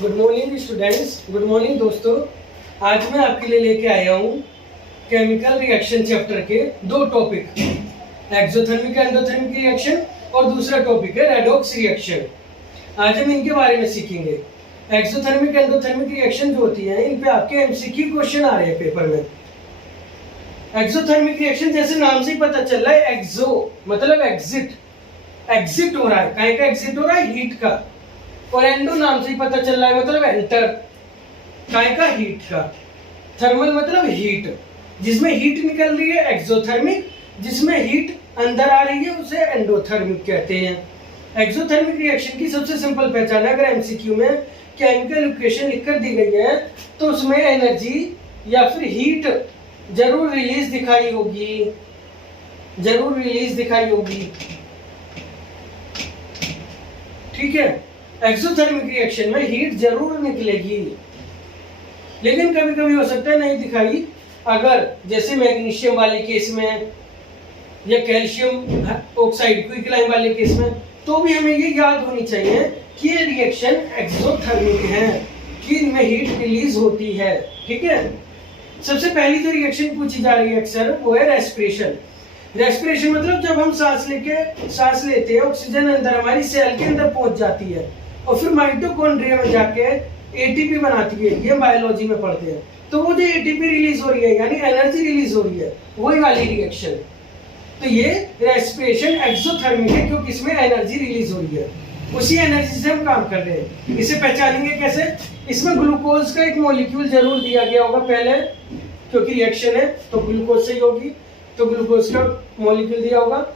Good morning students, good morning दोस्तों। आज मैं आपके लिए लेके आया हूँ केमिकल रिएक्शन चैप्टर के दो टॉपिक, एक्सोथर्मिक एंडोथर्मिक रिएक्शन और दूसरा टॉपिक है रेडॉक्स रिएक्शन। आज हम इनके बारे में सीखेंगे। एक्सोथर्मिक एंडोथर्मिक रिएक्शन जो होती है इन पे आपके एमसीक्यू क्वेश्चन आ रहे हैं पेपर में। एक्सोथर्मिक रिएक्शन जैसे नाम से ही पता चल रहा है, एक्सो मतलब एग्जिट, एग्जिट हो रहा है, काहे का एग्जिट हो रहा है, हीट का। और एंडो नाम से ही पता चल रहा है मतलब एंटर, काहे का, हीट का। थर्मल मतलब हीट, जिसमें हीट निकल रही है एक्सोथर्मिक, जिसमें हीट अंदर आ रही है उसे एंडोथर्मिक कहते हैं। एक्सोथर्मिक रिएक्शन की सबसे सिंपल पहचान है, अगर एमसीक्यू में केमिकल इक्वेशन लिखकर दी गई है तो उसमें एनर्जी या फिर हीट जरूर रिलीज दिखाई होगी, जरूर रिलीज दिखाई होगी, ठीक है। एक्सोथर्मिक रिएक्शन में हीट जरूर निकलेगी, लेकिन कभी कभी हो सकता है नहीं दिखाई, अगर जैसे मैग्नीशियम वाले केस में या कैल्शियम ऑक्साइड क्विकलाइन वाले केस में, तो भी हमें ये याद होनी चाहिए कि ये रिएक्शन एक्सोथर्मिक है, कि इनमें हीट रिलीज होती है, ठीक है। सबसे पहली जो रिएक्शन पूछी जा रही है अक्सर वो है रेस्पिरेशन। रेस्पिरेशन मतलब जब हम सांस लेते हैं, ऑक्सीजन अंदर हमारी सेल के अंदर पहुंच जाती है और फिर माइटोकॉन्ड्रिया में जाके एटीपी बनाती है, ये बायोलॉजी में पढ़ते हैं। तो वो जो एटीपी रिलीज हो रही है यानी एनर्जी रिलीज हो रही है, वही वाली रिएक्शन। तो ये रेस्पिरेशन एक्सोथर्मिक है क्योंकि इसमें एनर्जी रिलीज हो रही है, उसी एनर्जी से हम काम कर रहे हैं। इसे पहचानेंगे कैसे, इसमें ग्लूकोज का एक मॉलिक्यूल जरूर दिया गया होगा पहले, क्योंकि रिएक्शन है तो ग्लूकोज से ही होगी, तो ग्लूकोज का मॉलिक्यूल दिया होगा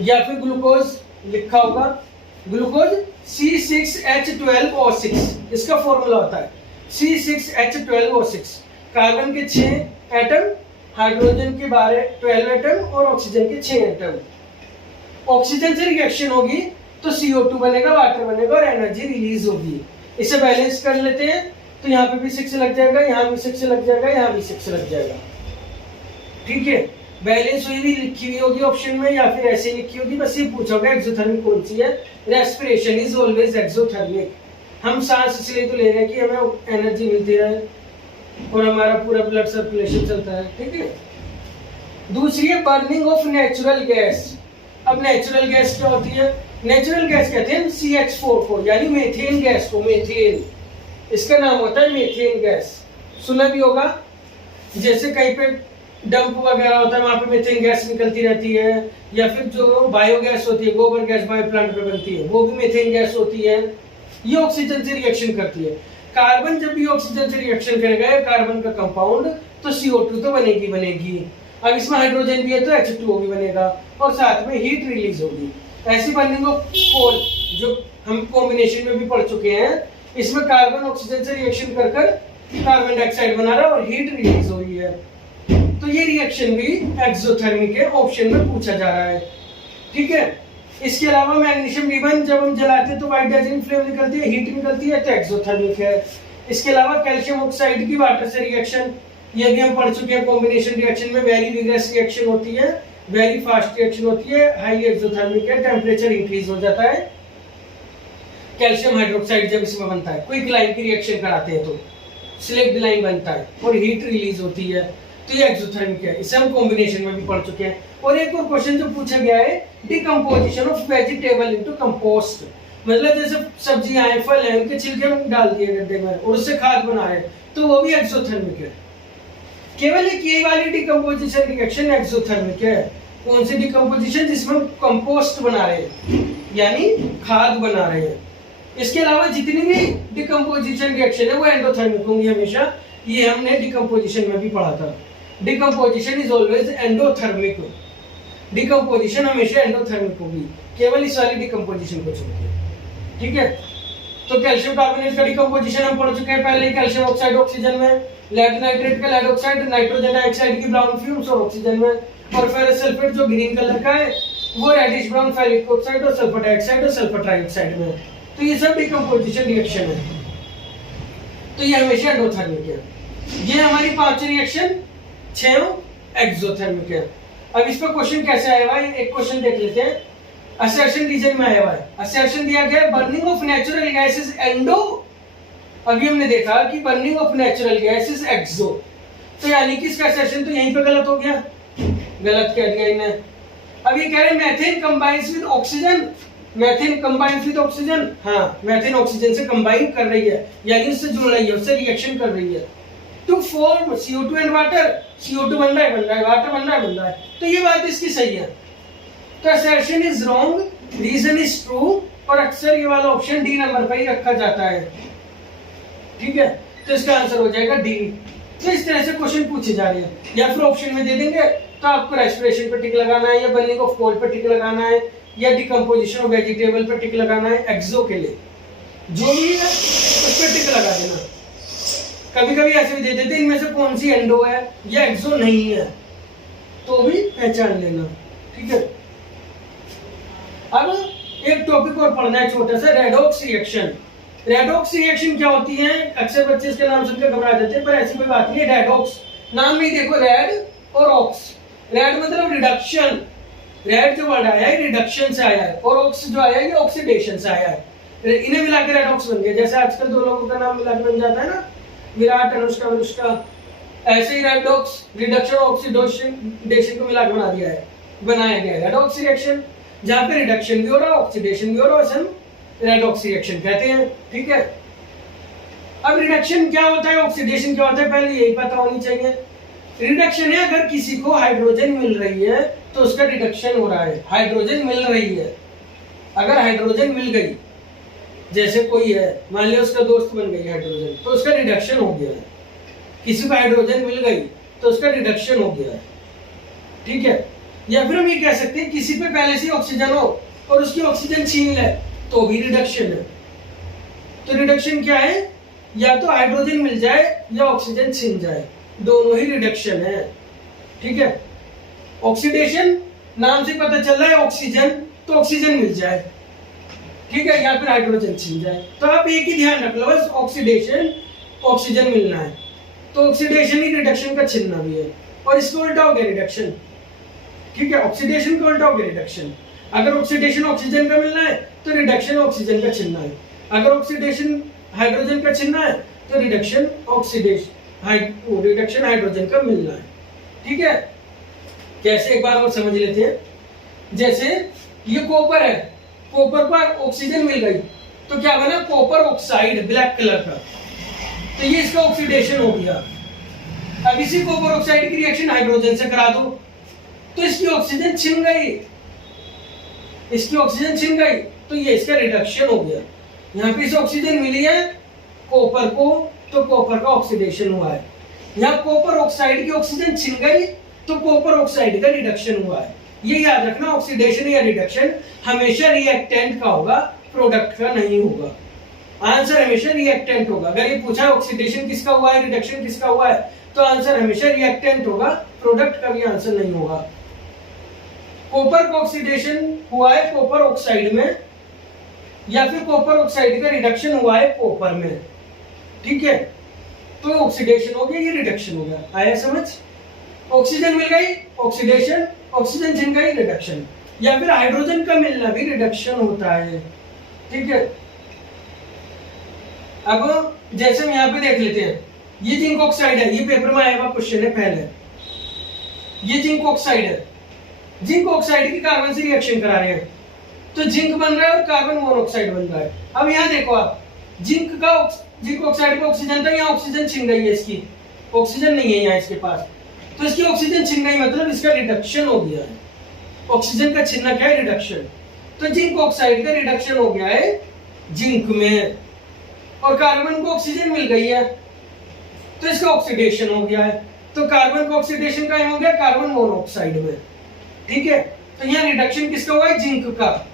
या फिर ग्लूकोज लिखा होगा, ग्लूकोज C6H12O6 इसका फॉर्मूला होता है C6H12O6। कार्बन के 6 एटम, हाइड्रोजन के 12 एटम और ऑक्सीजन के 6 एटम। ऑक्सीजन से रिएक्शन होगी तो CO2 बनेगा, वाटर बनेगा और एनर्जी रिलीज होगी। इसे बैलेंस कर लेते हैं तो यहाँ पे भी 6 लग जाएगा, यहाँ भी 6 लग जाएगा, यहाँ भी 6 लग जाएगा, ठीक है। बैलेंस हुई भी लिखी हुई होगी ऑप्शन में या फिर ऐसे लिखी होगी, बस ये पूछा होगा एक्सोथर्मिक कौन सी है। Respiration is always exothermic. हम सांस इसलिए तो ले रहे हैं कि हमें एनर्जी मिलती रहे और हमारा पूरा ब्लड सर्कुलेशन चलता है, ठीक है। दूसरी है बर्निंग ऑफ नेचुरल गैस। अब नेचुरल गैस क्या होती है, नेचुरल गैस कहते हैं CH4 को, यानी मीथेन गैस को। मीथेन इसका नाम होता है मीथेन गैस, सुना भी होगा। जैसे कहीं पे डंप वगैरह होता है वहां पे मीथेन गैस निकलती रहती है, या फिर जो बायोगैस होती है, गोबर गैस बायो प्लांट पे बनती है, वो भी मीथेन गैस होती है। ये ऑक्सीजन से रिएक्शन करती है। कार्बन जब भी ऑक्सीजन से रिएक्शन करेगा कार्बन का कंपाउंड, तो CO2 तो बनेगी। अब इसमें हाइड्रोजन भी है तो H2O भी बनेगा और साथ में हीट रिलीज होगी। ऐसी बर्निंग ऑफ कोल जो हम कॉम्बिनेशन में भी पढ़ चुके हैं, इसमें कार्बन ऑक्सीजन से रिएक्शन कर कार्बन डाइऑक्साइड बना रहा है और हीट रिलीज हो रही है। तो ये रिएक्शन भी एक्सोथर्मिक है, ऑप्शन में पूछा जा रहा है, ठीक है। इसके अलावा मैग्नीशियम रिबन जब हम जलाते हैं तो व्हाइट डाइजिंग फ्लेम निकलती है, हीट निकलती है, तो एक्सोथर्मिक है। इसके अलावा कैल्शियम ऑक्साइड की वाटर से रिएक्शन, ये भी हम पढ़ चुके हैं कॉम्बिनेशन रिएक्शन में। वेरी विगरस रिएक्शन होती है, वेरी फास्ट रिएक्शन होती है, हाईली एक्सोथर्मिक है, टेम्परेचर इंक्रीज हो जाता है। कैल्शियम हाइड्रोक्साइड जब इसमें बनता है, क्विकलाइन की रिएक्शन कराते हैं तो स्लेक्ड लाइन बनता है और हीट रिलीज होती है, तो ये एक्सोथर्मिक है। इसे हम कॉम्बिनेशन में भी पढ़ चुके हैं। और एक और क्वेश्चन जो पूछा गया है, decomposition of vegetable into compost. मतलब जैसे सब्जियां हैं, फल हैं, उनके छिलके डाल दिए गड्ढे में और उससे खाद बना रहे, तो वो भी एक्सोथर्मिक है। केवल एक ये वाली डिकम्पोजिशन रिएक्शन एक्सोथर्मिक है। कौन सी डिकम्पोजिशन, जिसमें कंपोस्ट बना रहे हैं यानी खाद बना रहे हैं। इसके अलावा जितनी भी डिकम्पोजिशन रिएक्शन है वो एंडोथर्मिक होंगी हमेशा, ये हमने डिकम्पोजिशन में भी पढ़ा था। Decomposition is always endothermic, decomposition हमेशा एंडोथर्मिक होगी, केवल इस वाली डिकम्पोजिशन को छोड़ के, ठीक है। तो कैल्शियम कार्बोनेट का डिकम्पोजिशन हम पढ़ चुके हैं पहले ही, कैल्शियम ऑक्साइड ऑक्सीजन में, लेड नाइट्रेट का लेड ऑक्साइड, नाइट्रोजन डाइऑक्साइड की ब्राउन फ्यूम्स और ऑक्सीजन में, और फेरस सल्फेट जो ग्रीन कलर का है वो रेडिश ब्राउन फेरिक ऑक्साइड और सल्फर डाइऑक्साइड और सल्फर ट्राइऑक्साइड में। तो ये सब डिकम्पोजिशन रिएक्शन है, तो ये हमेशा एंडोथर्मिक है। ये हमारी 5 रिएक्शन 6 एक्सोथर्मिक है। अब इस पर क्वेश्चन कैसे आएगा, एक क्वेश्चन देख लेते हैं। असर्शन रीजन में आया हुआ है। असर्शन दिया गया है burning of natural gases endo, अभी हमने देखा कि बर्निंग ऑफ नेचुरल गैसेस एक्सो, तो यानी कि इसका असर्शन तो यहीं पे गलत हो गया, गलत कह दिया इन्हें। अब ये कह रहे हैं methane combines with oxygen, methane combines with oxygen, हाँ मैथेन ऑक्सीजन से कंबाइन कर रही है, यानी उससे जुड़ रही है, उससे रिएक्शन कर रही है to form CO2 and water. CO2 बन रहा है, वाटर बन रहा है, तो ये बात इसकी सही है। तो assertion is wrong, reason is true, और अक्सर ये वाला ऑप्शन डी नंबर पर ही रखा जाता है, ठीक है। तो इसका आंसर हो जाएगा डी। तो इस तरह से क्वेश्चन पूछे जा रहे हैं, या फिर ऑप्शन में दे देंगे तो आपको रेस्पिरेशन पर टिक लगाना है, या बर्निंग ऑफ कोल पर टिक लगाना है, या डिकम्पोजिशन ऑफ वेजिटेबल पर टिक लगाना है, एक्सो के लिए जो भी है उस पर टिक लगा देना। कभी कभी ऐसे भी दे देते इनमें से कौन सी एंडो है या एक्सो नहीं है, तो भी पहचान लेना, ठीक है। अब एक टॉपिक और पढ़ना है छोटा सा, रेडॉक्स रिएक्शन। रेडॉक्स रिएक्शन क्या होती है? अक्सर बच्चे इसके नाम सुनकर घबरा जाते हैं, पर ऐसी कोई बात नहीं है। रेडॉक्स नाम में देखो, रेड और ऑक्स। रेड मतलब रिडक्शन, रेड जो वर्ड आया है रिडक्शन से आया है, और ऑक्स जो आया है ये ऑक्सीडेशन से आया है, इन्हें मिलाकर रेडॉक्स बन गया। जैसे आजकल दो लोगों का नाम मिलाकर बन जाता है ना, विराट अनुष्का अनुष्का, ऐसे ही रेडॉक्स रिडक्शन ऑक्सीडेशन को मिलाकर बना दिया है, बनाया गया है रेडॉक्स रिएक्शन, जहां पे रिडक्शन भी हो रहा है ऑक्सीडेशन भी हो रहा है, हम रेडॉक्स रिएक्शन कहते हैं, ठीक है। अब रिडक्शन क्या होता है, ऑक्सीडेशन क्या होता है, पहले यही पता होनी चाहिए। रिडक्शन है अगर किसी को हाइड्रोजन मिल रही है तो उसका रिडक्शन हो रहा है, हाइड्रोजन मिल रही है, अगर हाइड्रोजन मिल गई, जैसे कोई है मान लिया उसका दोस्त बन गई हाइड्रोजन, तो उसका रिडक्शन हो गया है। किसी को हाइड्रोजन मिल गई तो उसका रिडक्शन हो गया है, ठीक है। या फिर हम ये कह सकते हैं किसी पे पहले से ऑक्सीजन हो और उसकी ऑक्सीजन छीन ले तो भी रिडक्शन है। तो रिडक्शन क्या है, या तो हाइड्रोजन मिल जाए या ऑक्सीजन छीन जाए, दोनों ही रिडक्शन है, ठीक है। ऑक्सीडेशन नाम से पता चल रहा है ऑक्सीजन, तो ऑक्सीजन मिल जाए, ठीक है, या फिर हाइड्रोजन छीन जाए। तो आप एक ही ध्यान रख लो बस, ऑक्सीडेशन ऑक्सीजन मिलना है, तो ऑक्सीडेशन ही रिडक्शन का छीनना भी है, और इसको उल्टा हो गया रिडक्शन, ठीक है। ऑक्सीडेशन को उल्टा हो गया रिडक्शन। अगर ऑक्सीडेशन ऑक्सीजन का मिलना है तो रिडक्शन ऑक्सीजन का छीनना है, अगर ऑक्सीडेशन हाइड्रोजन का छीनना है तो रिडक्शन रिडक्शन हाइड्रोजन का मिलना है, ठीक है। कैसे, एक बार और समझ लेते हैं। जैसे ये कॉपर है, कॉपर पर ऑक्सीजन मिल गई तो क्या बना, कॉपर ऑक्साइड ब्लैक कलर का, तो ये इसका ऑक्सीडेशन हो गया। अब इसी कॉपर ऑक्साइड की रिएक्शन हाइड्रोजन से करा दो तो इसकी ऑक्सीजन छिन गई, इसकी ऑक्सीजन छिन गई, तो ये इसका रिडक्शन हो गया। यहाँ पे इसे ऑक्सीजन मिली है कॉपर को, तो कॉपर का ऑक्सीडेशन हुआ है। यहाँ कॉपर ऑक्साइड की ऑक्सीजन छिन गई तो कॉपर ऑक्साइड का रिडक्शन हुआ है। ये याद रखना, ऑक्सीडेशन या रिडक्शन हमेशा रिएक्टेंट का होगा, प्रोडक्ट का नहीं होगा। आंसर हमेशा रिएक्टेंट होगा। अगर ये पूछा ऑक्सीडेशन किसका हुआ है, रिडक्शन किसका हुआ है, तो आंसर हमेशा रिएक्टेंट होगा, प्रोडक्ट का भी आंसर नहीं होगा। कॉपर का ऑक्सीडेशन हुआ है कॉपर ऑक्साइड में, या फिर कॉपर ऑक्साइड का रिडक्शन हुआ है कॉपर में, ठीक है, तो ऑक्सीडेशन हो गया, ये रिडक्शन हो गया। आया समझ? ऑक्सीजन मिल गई ऑक्सीडेशन, ऑक्सीजन छिन गई रिडक्शन, या फिर हाइड्रोजन का मिलना भी रिडक्शन होता है, ठीक है। अब जैसे हम यहाँ पे देख लेते हैं, ये जिंक ऑक्साइड है, ये पेपर में आया हुआ क्वेश्चन है पहले, ये जिंक ऑक्साइड है, जिंक ऑक्साइड की कार्बन से रिएक्शन करा रहे हैं, तो जिंक बन रहा है और कार्बन मोनोऑक्साइड बन रहा है। अब यहाँ देखो आप, जिंक ऑक्साइड का ऑक्सीजन था, यहाँ ऑक्सीजन छिन गई है, इसकी ऑक्सीजन नहीं है यहाँ इसके पास, तो इसकी ऑक्सीजन छिन गई मतलब इसका रिडक्शन हो गया है। ऑक्सीजन का छिनना क्या है, रिडक्शन। तो जिंक ऑक्साइड का रिडक्शन हो गया है जिंक में, और कार्बन को ऑक्सीजन मिल गई है तो इसका ऑक्सीडेशन हो गया है। तो कार्बन का ऑक्सीडेशन का हो गया कार्बन मोनोऑक्साइड में, ठीक है। तो यहाँ रिडक्शन किसका हुआ है, जिंक का,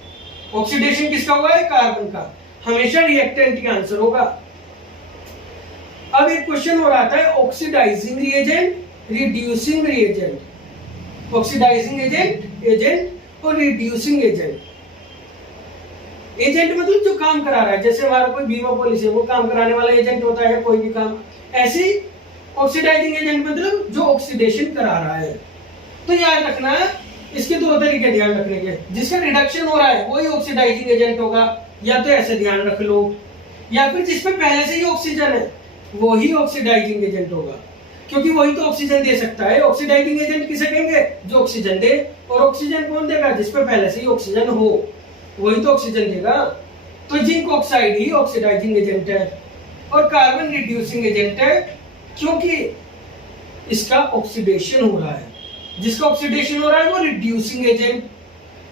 ऑक्सीडेशन किसका हुआ है, कार्बन का। हमेशा रिएक्टेंट का आंसर होगा। अब एक क्वेश्चन हो रहा था, oxidising reagent, reducing reagent, oxidising agent और रिड्यूसिंग एजेंट। एजेंट मतलब जो काम करा रहा है, जैसे हमारा कोई बीमा पॉलिसी है, वो काम कराने वाला एजेंट होता है, कोई भी काम। ऐसे ऑक्सीडाइजिंग एजेंट मतलब जो ऑक्सीडेशन करा रहा है। तो याद रखना, इसके दो तरीके ध्यान रखने के, जिसका रिडक्शन हो रहा है वही ऑक्सीडाइजिंग एजेंट होगा, या तो ऐसे ध्यान रख लो, या फिर जिसमें पहले से ही ऑक्सीजन है वही ऑक्सीडाइजिंग एजेंट होगा, क्योंकि वही तो ऑक्सीजन दे सकता है। ऑक्सीडाइजिंग एजेंट किसे कहेंगे? जो ऑक्सीजन दे, और ऑक्सीजन कौन देगा? जिसपे पहले से ही ऑक्सीजन हो, वही तो ऑक्सीजन देगा। तो जिंक ऑक्साइड ही ऑक्सीडाइजिंग एजेंट है और कार्बन रिड्यूसिंग एजेंट है, क्योंकि इसका ऑक्सीडेशन हो रहा है। जिसका ऑक्सीडेशन हो रहा है वो रिड्यूसिंग एजेंट,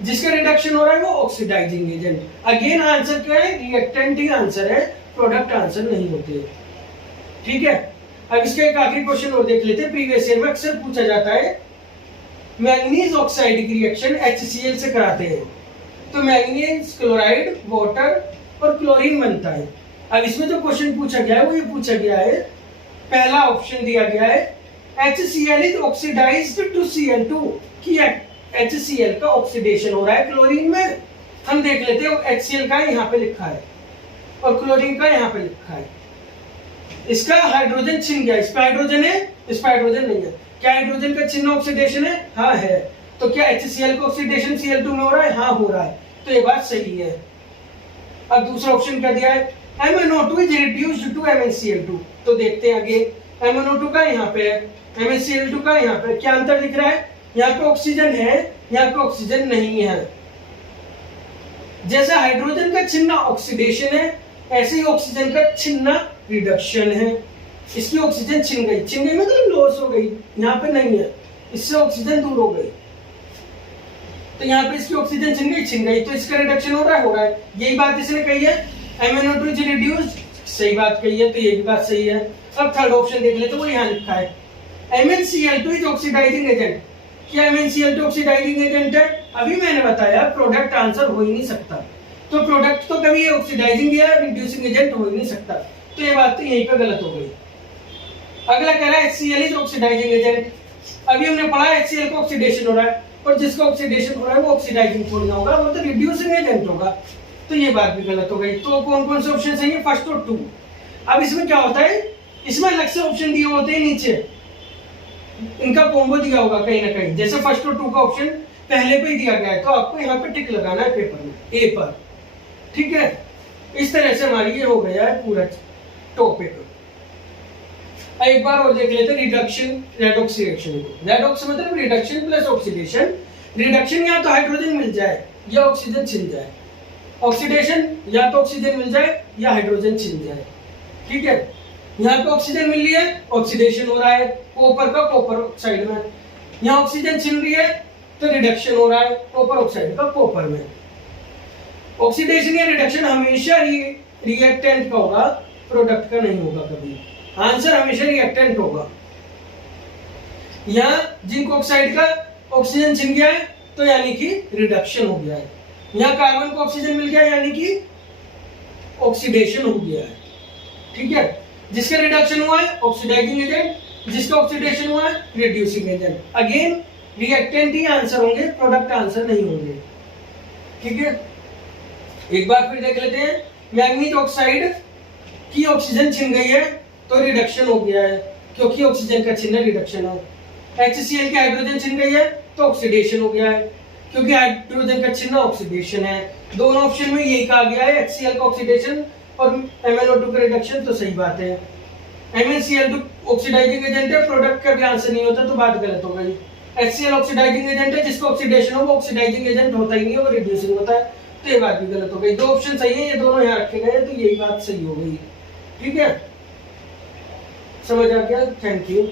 जिसका रिडक्शन हो रहा है वो ऑक्सीडाइजिंग एजेंट। अगेन आंसर क्या है? रिएक्टेंट ही आंसर है, प्रोडक्ट आंसर नहीं होते। ठीक है, अब इसका एक आखिरी क्वेश्चन और देख लेते हैं, प्रीवियस ईयर में अक्सर पूछा जाता है। मैंगनीज ऑक्साइड की रिएक्शन HCl से कराते हैं तो मैंगनीज क्लोराइड, वाटर और क्लोरीन बनता है। अब इसमें जो क्वेश्चन पूछा गया है वो ये पूछा गया है, पहला ऑप्शन दिया गया है HCl is oxidised to Cl2, कि HCl का ऑक्सीडेशन हो रहा है क्लोरीन में। हम देख लेते हैं HCl का यहाँ पे लिखा है और क्लोरीन का यहाँ पे लिखा है। इसका हाइड्रोजन छिन गया, इस पे हाइड्रोजन है, इस पे हाइड्रोजन नहीं है। क्या हाइड्रोजन का चिन्ह ऑक्सीडेशन है? हाँ है। तो क्या HCl का ऑक्सीडेशन Cl2 में हो रहा है? हाँ हो रहा है, तो ये बात सही है। अब दूसरा ऑप्शन क्या दिया है? MnO2 is reduced to MnCl2। तो देखते हैं आगे, MnO2 का यहाँ पे है, MnCl2 का यहाँ पे, क्या अंतर दिख रहा है? यहाँ पे ऑक्सीजन है, यहाँ पे ऑक्सीजन नहीं है। जैसा हाइड्रोजन का चिन्ह ऑक्सीडेशन है, ऐसे ही ऑक्सीजन का चिन्ह रिडक्शन है। इसकी ऑक्सीजन छिन गई मतलब लॉस हो गई, यहाँ पे नहीं है, इससे ऑक्सीजन दूर हो गई। तो यहाँ पे इसकी ऑक्सीजन छिन गई, तो इसका रिडक्शन हो रहा है। यही बात इसने कही है, MnO2 is reduced, सही बात कही है, तो ये भी बात सही है। अब थर्ड ऑप्शन देख लेते, वो यहाँ लिखा है MnCl2 is ऑक्सीडाइजिंग एजेंट। क्या MnCl2 ऑक्सीडाइजिंग एजेंट है? अभी मैंने बताया प्रोडक्ट आंसर हो ही नहीं सकता, तो प्रोडक्ट तो कभी ऑक्सीडाइजिंग या रिड्यूसिंग एजेंट हो ही नहीं सकता, तो ये बात तो यहीं पे गलत हो गई। अगला कह रहा है HCl इज ऑक्सीडाइजिंग एजेंट। अभी हमने पढ़ा HCl का ऑक्सीडेशन हो रहा है, और जिसका ऑक्सीडेशन हो रहा है वो ऑक्सीडाइजिंग थोड़ी ना होगा, वो तो रिड्यूसिंग एजेंट होगा, तो ये बात भी गलत हो गई। तो कौन कौन से ऑप्शन सही है? फर्स्ट और टू। अब इसमें क्या होता है, इसमें अलग से ऑप्शन दिए होते हैं नीचे, इनका कॉम्बो दिया होगा कहीं ना कहीं। जैसे फर्स्ट और टू का ऑप्शन पहले पे ही दिया गया है, तो आपको यहाँ पे टिक लगाना है पेपर में, ए पर। ठीक है, इस तरह से हमारी ये हो गया है पूरा टॉपिक। एक बार और देख लेते हैं रिडक्शन रेडॉक्स रिएक्शन को। रेडॉक्स मतलब रिडक्शन प्लस ऑक्सीडेशन। रिडक्शन या तो हाइड्रोजन मिल जाए या ऑक्सीजन छिन जाए, ऑक्सीडेशन या तो ऑक्सीजन मिल जाए या हाइड्रोजन छिन जाए। ठीक है, यहाँ पे ऑक्सीजन मिल रही है, ऑक्सीडेशन हो रहा है कॉपर का कॉपर ऑक्साइड में। यहाँ ऑक्सीजन छिन रही है तो रिडक्शन हो रहा है कॉपर ऑक्साइड का कॉपर में। ऑक्सीडेशन या रिडक्शन हमेशा रिएक्टेंट का होगा, प्रोडक्ट का नहीं होगा कभी। आंसर हमेशा रिएक्टेंट होगा। यहाँ जिंक ऑक्साइड का ऑक्सीजन छिन गया है तो यानी कि रिडक्शन हो गया है। यहाँ कार्बन को ऑक्सीजन मिल गया यानी कि ऑक्सीडेशन हो गया है। ठीक है, जिसका रिडक्शन हुआ है ऑक्सीडाइजिंग एजेंट, जिसका ऑक्सीडेशन हुआ है रिड्यूसिंग एजेंट। अगेन रिएक्टेंट ही आंसर होंगे, प्रोडक्ट आंसर नहीं होंगे। ठीक है, एक बार फिर देख लेते हैं। मैंगनीज ऑक्साइड की ऑक्सीजन छिन गई है तो रिडक्शन हो गया है, क्योंकि ऑक्सीजन का चिन्ह रिडक्शन है। HCl की हाइड्रोजन छिन गई है तो ऑक्सीडेशन हो गया है, क्योंकि हाइड्रोजन का चिन्ह ऑक्सीडेशन है। दोनों ऑप्शन में यही कहा गया है, HCl का ऑक्सीडेशन और MnO2 का रिडक्शन, तो सही बात है। MnCl2 ऑक्सीडाइजिंग एजेंट है, प्रोडक्ट का भी आंसर नहीं होता, तो बात गलत हो गई। HCl ऑक्सीडाइजिंग एजेंट है, जिसका ऑक्सीडेशन हो वो ऑक्सीडाइजिंग एजेंट होता ही नहीं है, वो रिड्यूसिंग होता है, तो ये बात भी गलत हो गई। दो ऑप्शन सही है, ये दोनों यहाँ रखे गए, तो यही बात सही हो गई। ठीक है, समझ आ गया? Thank you.